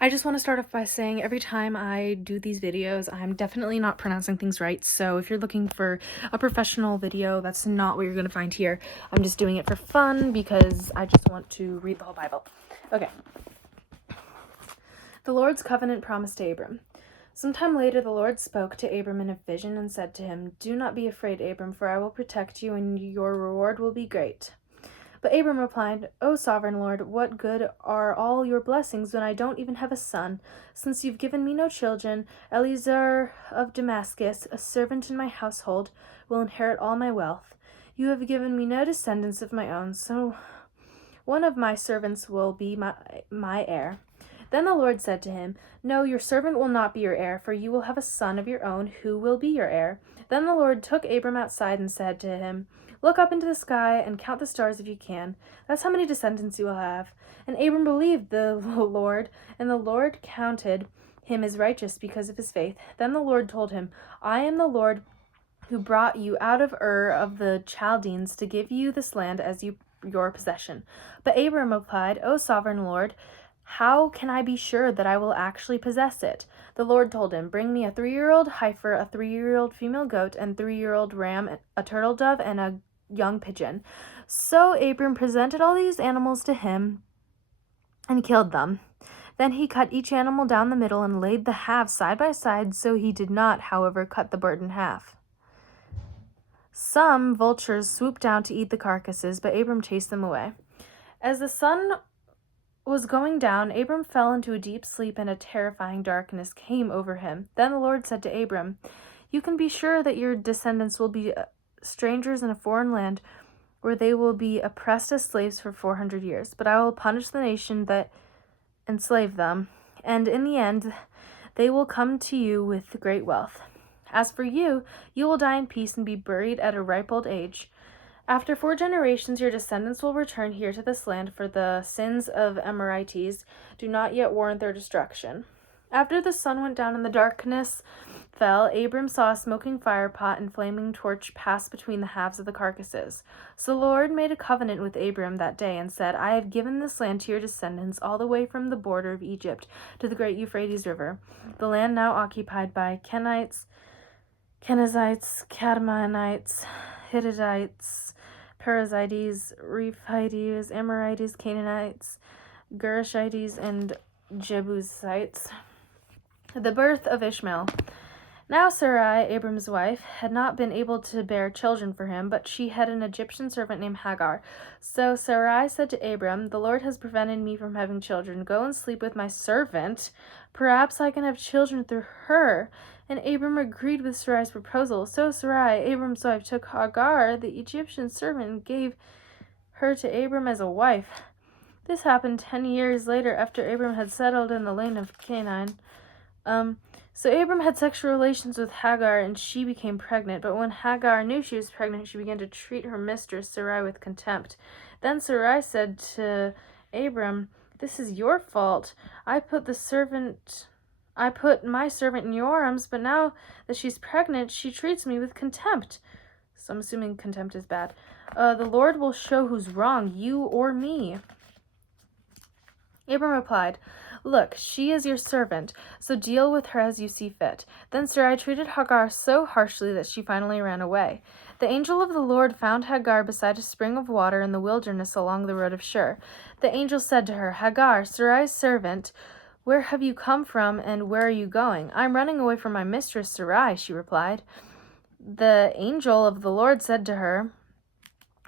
I just want to start off by saying every time I do these videos, I'm definitely not pronouncing things right. So if you're looking for a professional video, that's not what you're going to find here. I'm just doing it for fun because I just want to read the whole Bible. Okay. The Lord's covenant promise to Abram. Sometime later, the Lord spoke to Abram in a vision and said to him, "Do not be afraid, Abram, for I will protect you and your reward will be great." But Abram replied, "O sovereign Lord, what good are all your blessings when I don't even have a son? Since you've given me no children, Eliezer of Damascus, a servant in my household, will inherit all my wealth. You have given me no descendants of my own, so one of my servants will be my heir." Then the Lord said to him, "No, your servant will not be your heir, for you will have a son of your own who will be your heir." Then the Lord took Abram outside and said to him, "Look up into the sky and count the stars if you can. That's how many descendants you will have." And Abram believed the Lord, and the Lord counted him as righteous because of his faith. Then the Lord told him, "I am the Lord who brought you out of Ur of the Chaldeans to give you this land as your possession." But Abram replied, "O sovereign Lord, how can I be sure that I will actually possess it?" The Lord told him, "Bring me a 3-year-old heifer, a 3-year-old female goat, and 3-year-old ram, a turtle dove, and a young pigeon." So Abram presented all these animals to him and killed them. Then he cut each animal down the middle and laid the halves side by side, so he did not, however, cut the bird in half. Some vultures swooped down to eat the carcasses, but Abram chased them away. As the sun was going down, Abram fell into a deep sleep, and a terrifying darkness came over him. Then the Lord said to Abram, "You can be sure that your descendants will be strangers in a foreign land, where they will be oppressed as slaves for 400 years. But I will punish the nation that enslaved them, and in the end they will come to you with great wealth. As for you, you will die in peace and be buried at a ripe old age. After 4 generations, your descendants will return here to this land, for the sins of Amorites do not yet warrant their destruction." After the sun went down and the darkness fell, Abram saw a smoking fire pot and flaming torch pass between the halves of the carcasses. So the Lord made a covenant with Abram that day and said, "I have given this land to your descendants all the way from the border of Egypt to the great Euphrates River, the land now occupied by Kenites, Kenizzites, Cadmonites, Hittites, Perizzites, Rephites, Amorites, Canaanites, Girgashites, and Jebusites." The birth of Ishmael. Now Sarai, Abram's wife, had not been able to bear children for him, but she had an Egyptian servant named Hagar. So Sarai said to Abram, "The Lord has prevented me from having children. Go and sleep with my servant. Perhaps I can have children through her." And Abram agreed with Sarai's proposal. So Sarai, Abram's wife, took Hagar, the Egyptian servant, and gave her to Abram as a wife. This happened 10 years later, after Abram had settled in the land of Canaan. So Abram had sexual relations with Hagar, and she became pregnant. But when Hagar knew she was pregnant, she began to treat her mistress Sarai with contempt. Then Sarai said to Abram, "This is your fault. I put my servant in your arms, but now that she's pregnant, she treats me with contempt." So I'm assuming contempt is bad. "The Lord will show who's wrong, you or me." Abram replied, "Look, she is your servant, so deal with her as you see fit." Then Sarai treated Hagar so harshly that she finally ran away. The angel of the Lord found Hagar beside a spring of water in the wilderness along the road of Shur. The angel said to her, "Hagar, Sarai's servant, where have you come from and where are you going?" "I'm running away from my mistress Sarai," she replied. The angel of the Lord said to her,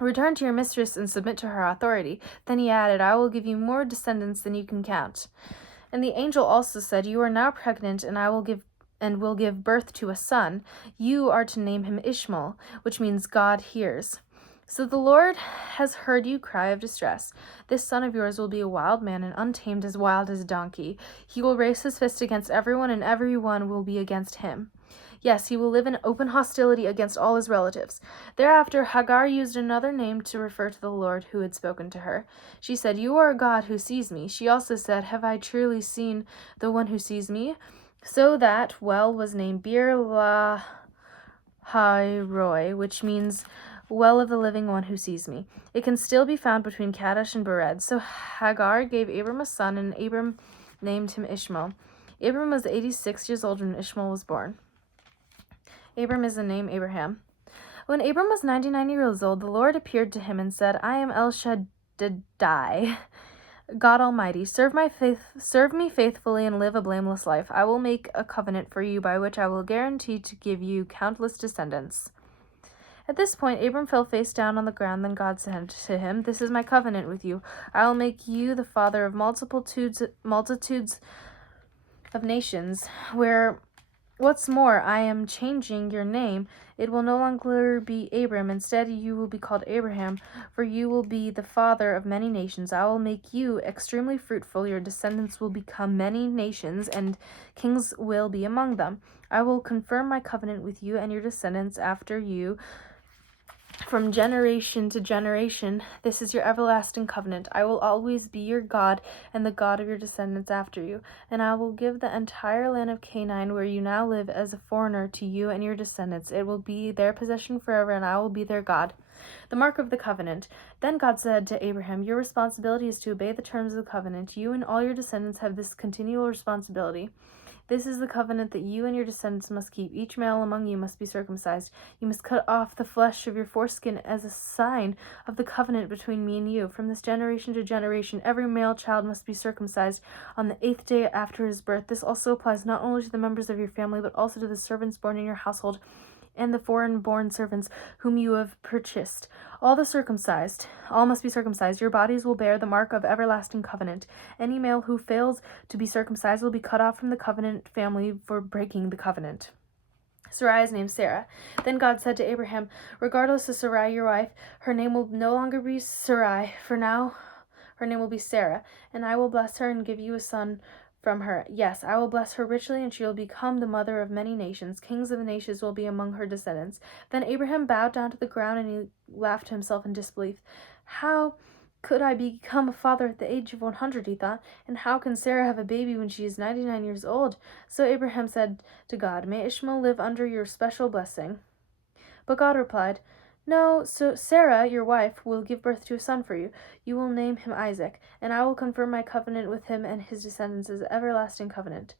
"Return to your mistress and submit to her authority." Then he added, "I will give you more descendants than you can count." And the angel also said, "You are now pregnant, and will give birth to a son. You are to name him Ishmael, which means God hears. So the Lord has heard you cry of distress. This son of yours will be a wild man and untamed, as wild as a donkey. He will raise his fist against everyone, and everyone will be against him. Yes, he will live in open hostility against all his relatives." Thereafter, Hagar used another name to refer to the Lord who had spoken to her. She said, "You are a God who sees me." She also said, "Have I truly seen the one who sees me?" So that well was named Beer Lahai Roi, which means well of the living one who sees me. It can still be found between Kadesh and Bered. So Hagar gave Abram a son, and Abram named him Ishmael. Abram was 86 years old when Ishmael was born. Abram is the name Abraham. When Abram was 99 years old, the Lord appeared to him and said, I am El Shaddai, God Almighty. Serve me faithfully and live a blameless life. I will make a covenant for you by which I will guarantee to give you countless descendants. At this point, Abram fell face down on the ground. Then God said to him, This is my covenant with you. I will make you the father of multitudes of nations. What's more, I am changing your name. It will no longer be Abram. Instead, you will be called Abraham, for you will be the father of many nations. I will make you extremely fruitful. Your descendants will become many nations, and kings will be among them. I will confirm my covenant with you and your descendants after you from generation to generation. This is your everlasting covenant. I will always be your God and the God of your descendants after you. And I will give the entire land of Canaan, where you now live as a foreigner, to you and your descendants. It will be their possession forever, and I will be their God. The mark of the covenant. Then God said to Abraham, Your responsibility is to obey the terms of the covenant. You and all your descendants have this continual responsibility. This is the covenant that you and your descendants must keep. Each male among you must be circumcised. You must cut off the flesh of your foreskin as a sign of the covenant between me and you. From this generation to generation, every male child must be circumcised on the 8th day after his birth. This also applies not only to the members of your family, but also to the servants born in your household and the foreign-born servants whom you have purchased. All must be circumcised. Your bodies will bear the mark of everlasting covenant. Any male who fails to be circumcised will be cut off from the covenant family for breaking the covenant. Sarai is named Sarah. Then God said to Abraham, Regardless of Sarai, your wife, her name will no longer be Sarai, for now her name will be Sarah, and I will bless her and give you a son from her. Yes, I will bless her richly, and she will become the mother of many nations. Kings of the nations will be among her descendants. Then Abraham bowed down to the ground, and he laughed to himself in disbelief. How could I become a father at the age of 100, he thought, and how can Sarah have a baby when she is 99 years old? So Abraham said to God, May Ishmael live under your special blessing. But God replied, No, so Sarah, your wife, will give birth to a son for you. You will name him Isaac, and I will confirm my covenant with him and his descendants as an everlasting covenant.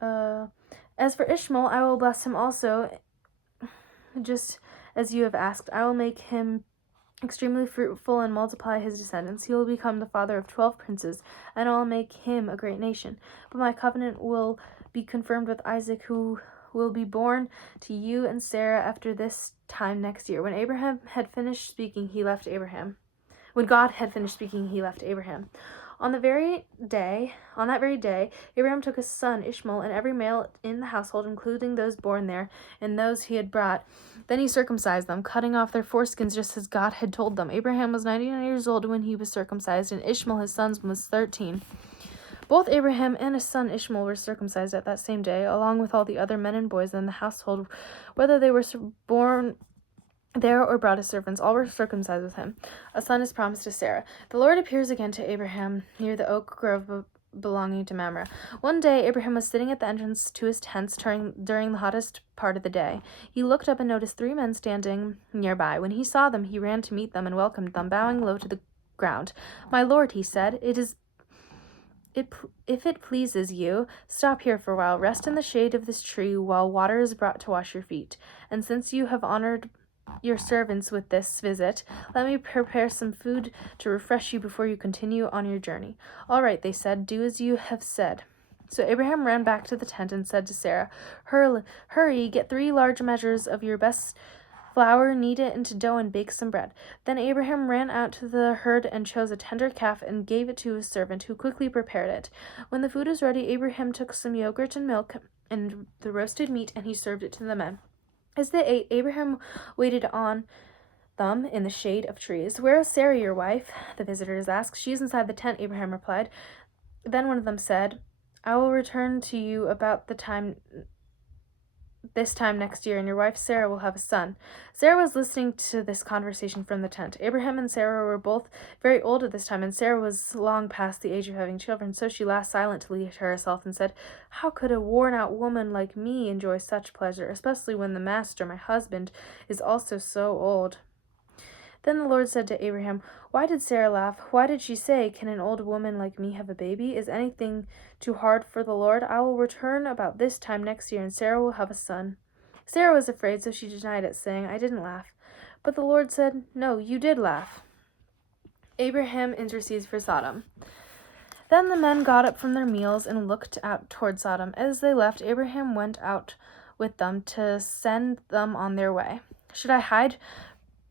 As for Ishmael, I will bless him also, just as you have asked. I will make him extremely fruitful and multiply his descendants. He will become the father of 12 princes, and I will make him a great nation. But my covenant will be confirmed with Isaac, who will be born to you and Sarah after this time next year. When God had finished speaking, he left Abraham. On that very day, Abraham took his son Ishmael and every male in the household, including those born there and those he had brought. Then he circumcised them, cutting off their foreskins just as God had told them. Abraham was 99 years old when he was circumcised, and Ishmael, his son, was 13. Both Abraham and his son Ishmael were circumcised at that same day, along with all the other men and boys in the household, whether they were born there or brought as servants. All were circumcised with him. A son is promised to Sarah. The Lord appears again to Abraham near the oak grove belonging to Mamre. One day, Abraham was sitting at the entrance to his tents during the hottest part of the day. He looked up and noticed 3 men standing nearby. When he saw them, he ran to meet them and welcomed them, bowing low to the ground. My lord, he said, if it pleases you, stop here for a while. Rest in the shade of this tree while water is brought to wash your feet. And since you have honored your servants with this visit, let me prepare some food to refresh you before you continue on your journey. All right, they said, do as you have said. So Abraham ran back to the tent and said to Sarah, Hurry, get 3 large measures of your best flour, knead it into dough, and bake some bread. Then Abraham ran out to the herd and chose a tender calf and gave it to his servant, who quickly prepared it. When the food was ready, Abraham took some yogurt and milk and the roasted meat, and he served it to the men. As they ate, Abraham waited on them in the shade of trees. Where is Sarah, your wife? The visitors asked. She is inside the tent, Abraham replied. Then one of them said, I will return to you about this time next year, and your wife Sarah will have a son. Sarah was listening to this conversation from the tent. Abraham and Sarah were both very old at this time, and Sarah was long past the age of having children, so she laughed silently to herself and said, How could a worn-out woman like me enjoy such pleasure, especially when the master, my husband, is also so old? Then the Lord said to Abraham, "Why did Sarah laugh? Why did she say, 'Can an old woman like me have a baby?' Is anything too hard for the Lord? I will return about this time next year, and Sarah will have a son." Sarah was afraid, so she denied it, saying, "I didn't laugh." But the Lord said, "No, you did laugh." Abraham intercedes for Sodom. Then the men got up from their meals and looked out toward Sodom. As they left, Abraham went out with them to send them on their way. "Should I hide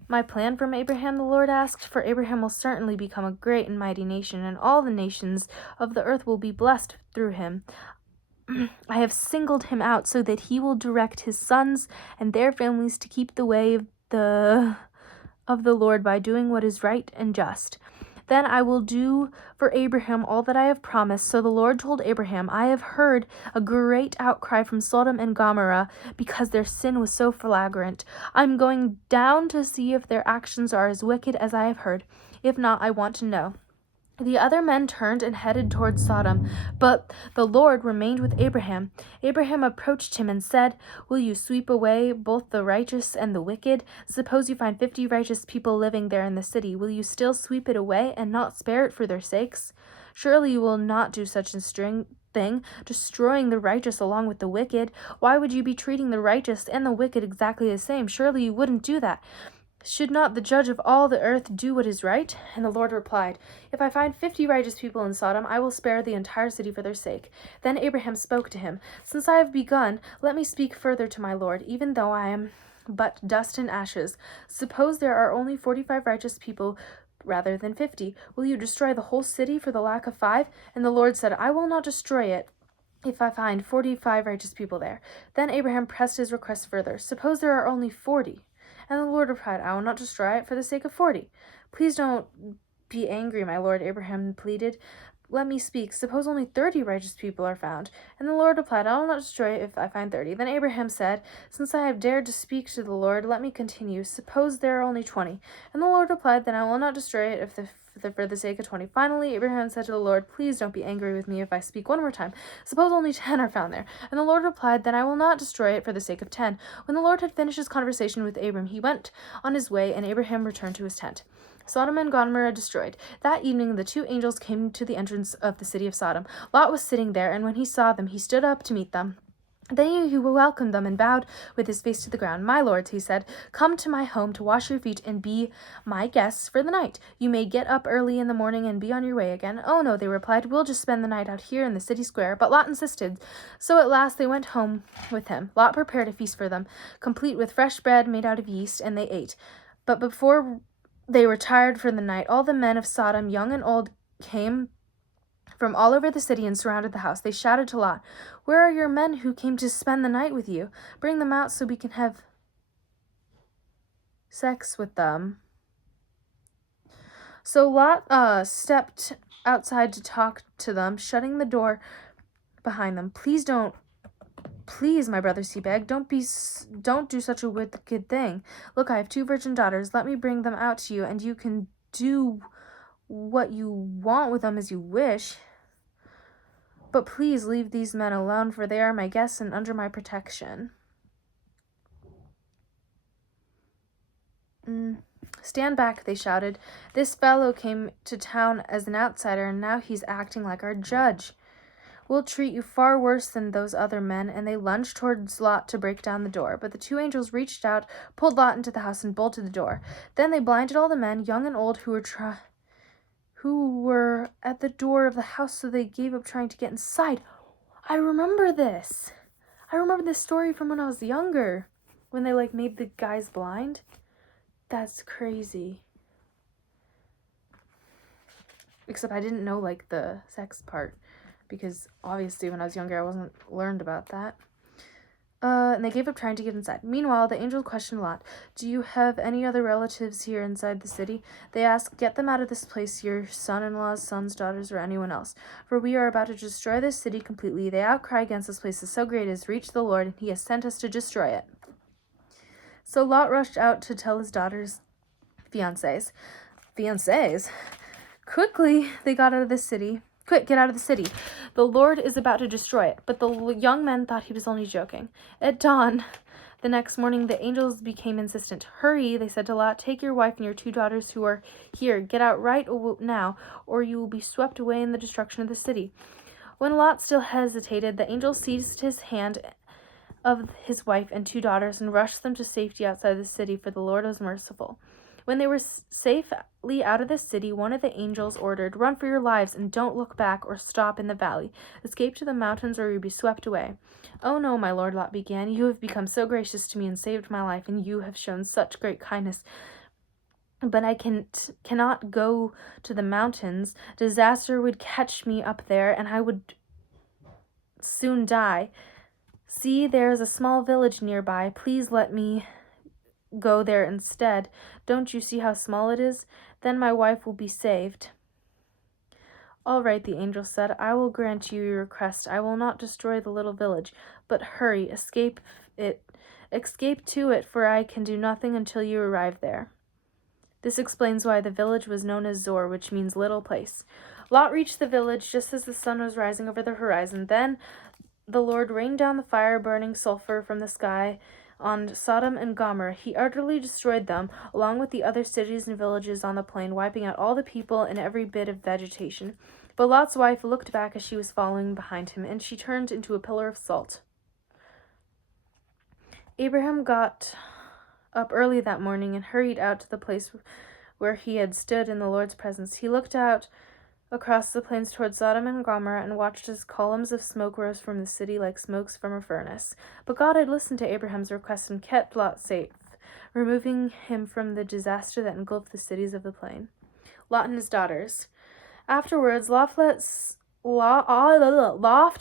my plan from Abraham?" the Lord asked. "For Abraham will certainly become a great and mighty nation, and all the nations of the earth will be blessed through him. I have singled him out so that he will direct his sons and their families to keep the way of the Lord by doing what is right and just. Then I will do for Abraham all that I have promised." So the Lord told Abraham, "I have heard a great outcry from Sodom and Gomorrah because their sin was so flagrant. I'm going down to see if their actions are as wicked as I have heard. If not, I want to know." The other men turned and headed toward Sodom, but the Lord remained with Abraham. Abraham approached him and said, "Will you sweep away both the righteous and the wicked? Suppose you find 50 righteous people living there in the city. Will you still sweep it away and not spare it for their sakes? Surely you will not do such a thing, destroying the righteous along with the wicked. Why would you be treating the righteous and the wicked exactly the same? Surely you wouldn't do that. Should not the judge of all the earth do what is right?" And the Lord replied, "If I find 50 righteous people in Sodom, I will spare the entire city for their sake." Then Abraham spoke to him, "Since I have begun, let me speak further to my Lord, even though I am but dust and ashes. Suppose there are only 45 righteous people rather than 50. Will you destroy the whole city for the lack of 5? And the Lord said, "I will not destroy it if I find 45 righteous people there." Then Abraham pressed his request further. "Suppose there are only 40? And the Lord replied, "I will not destroy it for the sake of 40. "Please don't be angry, my Lord," Abraham pleaded. "Let me speak. Suppose only 30 righteous people are found." And the Lord replied, "I will not destroy it if I find 30. Then Abraham said, "Since I have dared to speak to the Lord, let me continue. Suppose there are only 20. And the Lord replied, "Then I will not destroy it for the sake of 20. Finally, Abraham said to the Lord, "Please don't be angry with me if I speak one more time. Suppose only 10 are found there." And the Lord replied, "Then I will not destroy it for the sake of 10. When the Lord had finished his conversation with Abram, he went on his way, and Abraham returned to his tent. Sodom and Gomorrah destroyed. That evening the 2 angels came to the entrance of the city of Sodom. Lot was sitting there, and when he saw them, he stood up to meet them. Then he welcomed them and bowed with his face to the ground. "My lords," he said, "come to my home to wash your feet and be my guests for the night. You may get up early in the morning and be on your way again." "Oh, no," they replied, "we'll just spend the night out here in the city square." But Lot insisted. So at last they went home with him. Lot prepared a feast for them, complete with fresh bread made out of yeast, and they ate. But before they retired for the night, all the men of Sodom, young and old, came from all over the city and surrounded the house. They shouted to Lot, "Where are your men who came to spend the night with you? Bring them out so we can have sex with them." So Lot stepped outside to talk to them, shutting the door behind them. Please, my brothers," he begged, don't do such a wicked thing. "Look, I have 2 virgin daughters. Let me bring them out to you, and you can do what you want with them as you wish. But please leave these men alone, for they are my guests and under my protection." "Stand back," they shouted. "This fellow came to town as an outsider, and now he's acting like our judge. We'll treat you far worse than those other men." And they lunged towards Lot to break down the door. But the 2 angels reached out, pulled Lot into the house, and bolted the door. Then they blinded all the men, young and old, who were at the door of the house, so they gave up trying to get inside. I remember this. I remember this story from when I was younger, when they made the guys blind. That's crazy. Except I didn't know the sex part, because obviously when I was younger I wasn't learned about that. And they gave up trying to get inside. Meanwhile, the angel questioned Lot. "Do you have any other relatives here inside the city?" They asked, "Get them out of this place, your son-in-laws, sons, daughters, or anyone else. For we are about to destroy this city completely. The outcry against this place is so great it has reached the Lord, and he has sent us to destroy it." So Lot rushed out to tell his daughters' fiancés. Quickly, they got out of the city. Quick, get out of the city. The Lord is about to destroy it." But the young men thought he was only joking. At dawn the next morning, the angels became insistent. "Hurry," they said to Lot. "Take your wife and your 2 daughters who are here. Get out right now, or you will be swept away in the destruction of the city." When Lot still hesitated, the angel seized his hand of his wife and 2 daughters and rushed them to safety outside the city, for the Lord was merciful. When they were safely out of the city, one of the angels ordered, "Run for your lives and don't look back or stop in the valley. Escape to the mountains or you'll be swept away." "Oh no, my lord," Lot began. "You have become so gracious to me and saved my life, and you have shown such great kindness. But I cannot go to the mountains. Disaster would catch me up there, and I would soon die. See, there is a small village nearby. Please let me go there instead. Don't you see how small it is? Then my wife will be saved." "All right," the angel said. "I will grant you your request. I will not destroy the little village. But hurry, escape to it, for I can do nothing until you arrive there." This explains why the village was known as Zor, which means little place. Lot reached the village just as the sun was rising over the horizon. Then the Lord rained down the fire-burning sulfur from the sky on Sodom and Gomorrah. He utterly destroyed them, along with the other cities and villages on the plain, wiping out all the people and every bit of vegetation. But Lot's wife looked back as she was following behind him, and she turned into a pillar of salt. Abraham got up early that morning and hurried out to the place where he had stood in the Lord's presence. He looked out across the plains toward Sodom and Gomorrah and watched as columns of smoke rose from the city like smokes from a furnace. But God had listened to Abraham's request and kept Lot safe, removing him from the disaster that engulfed the cities of the plain. Lot and his daughters. Afterwards, Lot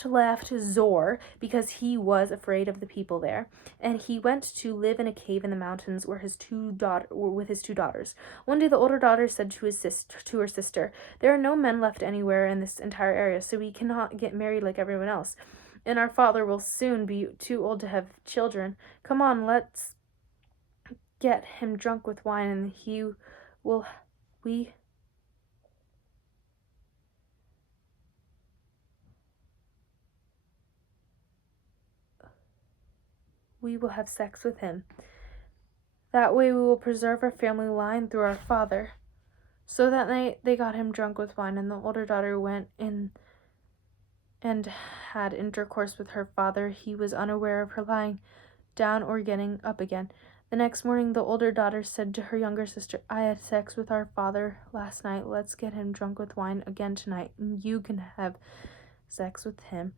left Zor because he was afraid of the people there, and he went to live in a cave in the mountains with his 2 daughters. One day the older daughter said to her sister, "There are no men left anywhere in this entire area, so we cannot get married like everyone else, and our father will soon be too old to have children. Come on, let's get him drunk with wine, and we will have sex with him. That way we will preserve our family line through our father." So that night they got him drunk with wine, and the older daughter went in and had intercourse with her father. He was unaware of her lying down or getting up again. The next morning the older daughter said to her younger sister, "I had sex with our father last night. Let's get him drunk with wine again tonight, and you can have sex with him.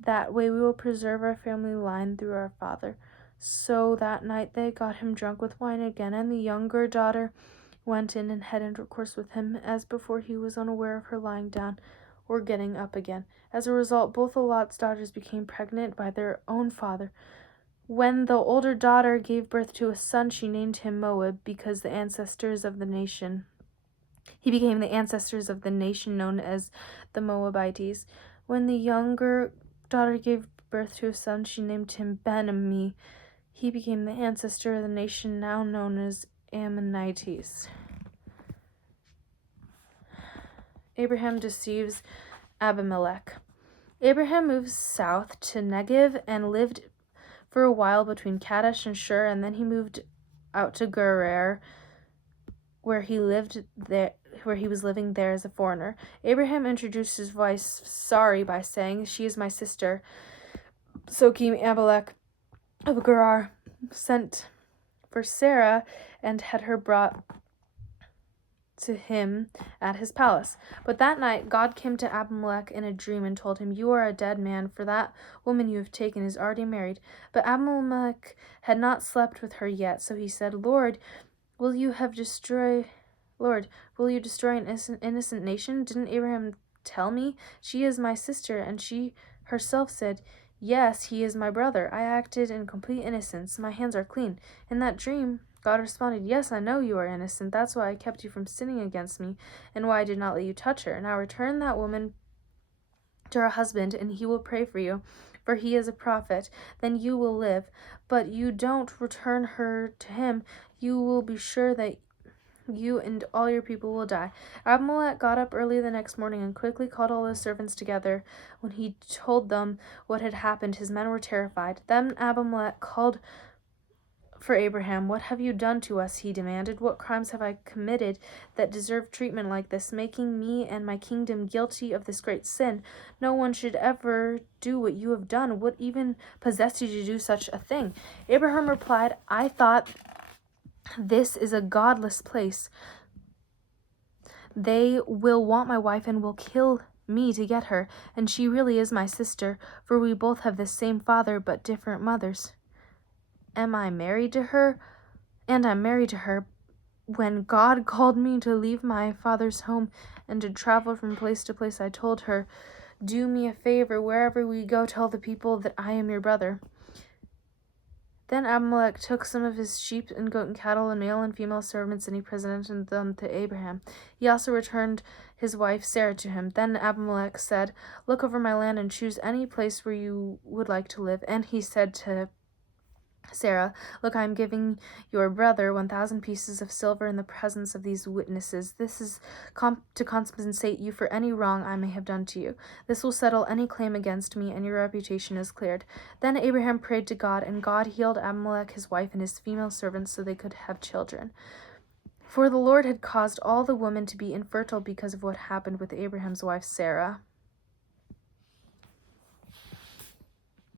That way we will preserve our family line through our father." So that night they got him drunk with wine again, and the younger daughter went in and had intercourse with him. As before, he was unaware of her lying down or getting up again. As a result, both of Lot's daughters became pregnant by their own father. When the older daughter gave birth to a son, she named him Moab, because he became the ancestors of the nation known as the Moabites. When the younger daughter gave birth to a son, she named him Ben-Ammi. He became the ancestor of the nation now known as Ammonites. Abraham deceives Abimelech. Abraham moved south to Negev and lived for a while between Kadesh and Shur, and then he moved out to Gerar, where he was living there as a foreigner. Abraham introduced his wife Sarai by saying, "She is my sister." So King Abimelech of Gerar sent for Sarah and had her brought to him at his palace. But that night God came to Abimelech in a dream and told him, "You are a dead man, for that woman you have taken is already married." But Abimelech had not slept with her yet, so he said, Lord, will you destroy an innocent nation? Didn't Abraham tell me, she is my sister? And she herself said, yes, he is my brother. I acted in complete innocence. My hands are clean. In that dream, God responded, yes, I know you are innocent. That's why I kept you from sinning against me, and why I did not let you touch her. Now return that woman to her husband, and he will pray for you, for he is a prophet. Then you will live. But you don't return her to him, you will be sure that You and all your people will die. Abimelech got up early the next morning and quickly called all his servants together. When he told them what had happened, his men were terrified. Then Abimelech called for Abraham. What have you done to us? He demanded. What crimes have I committed that deserve treatment like this, making me and my kingdom guilty of this great sin? No one should ever do what you have done. What even possessed you to do such a thing? Abraham replied, I thought, this is a godless place. They will want my wife and will kill me to get her, and she really is my sister, for we both have the same father but different mothers. Am I married to her? And I'm married to her. When God called me to leave my father's home and to travel from place to place, I told her, do me a favor, wherever we go, tell the people that I am your brother. Then Abimelech took some of his sheep and goat and cattle and male and female servants, and he presented them to Abraham. He also returned his wife Sarah to him. Then Abimelech said, look over my land and choose any place where you would like to live. And he said to Sarah, look, I am giving your brother 1,000 pieces of silver in the presence of these witnesses. This is to compensate you for any wrong I may have done to you. This will settle any claim against me, and your reputation is cleared. Then Abraham prayed to God, and God healed Abimelech, his wife, and his female servants so they could have children. For the Lord had caused all the women to be infertile because of what happened with Abraham's wife Sarah.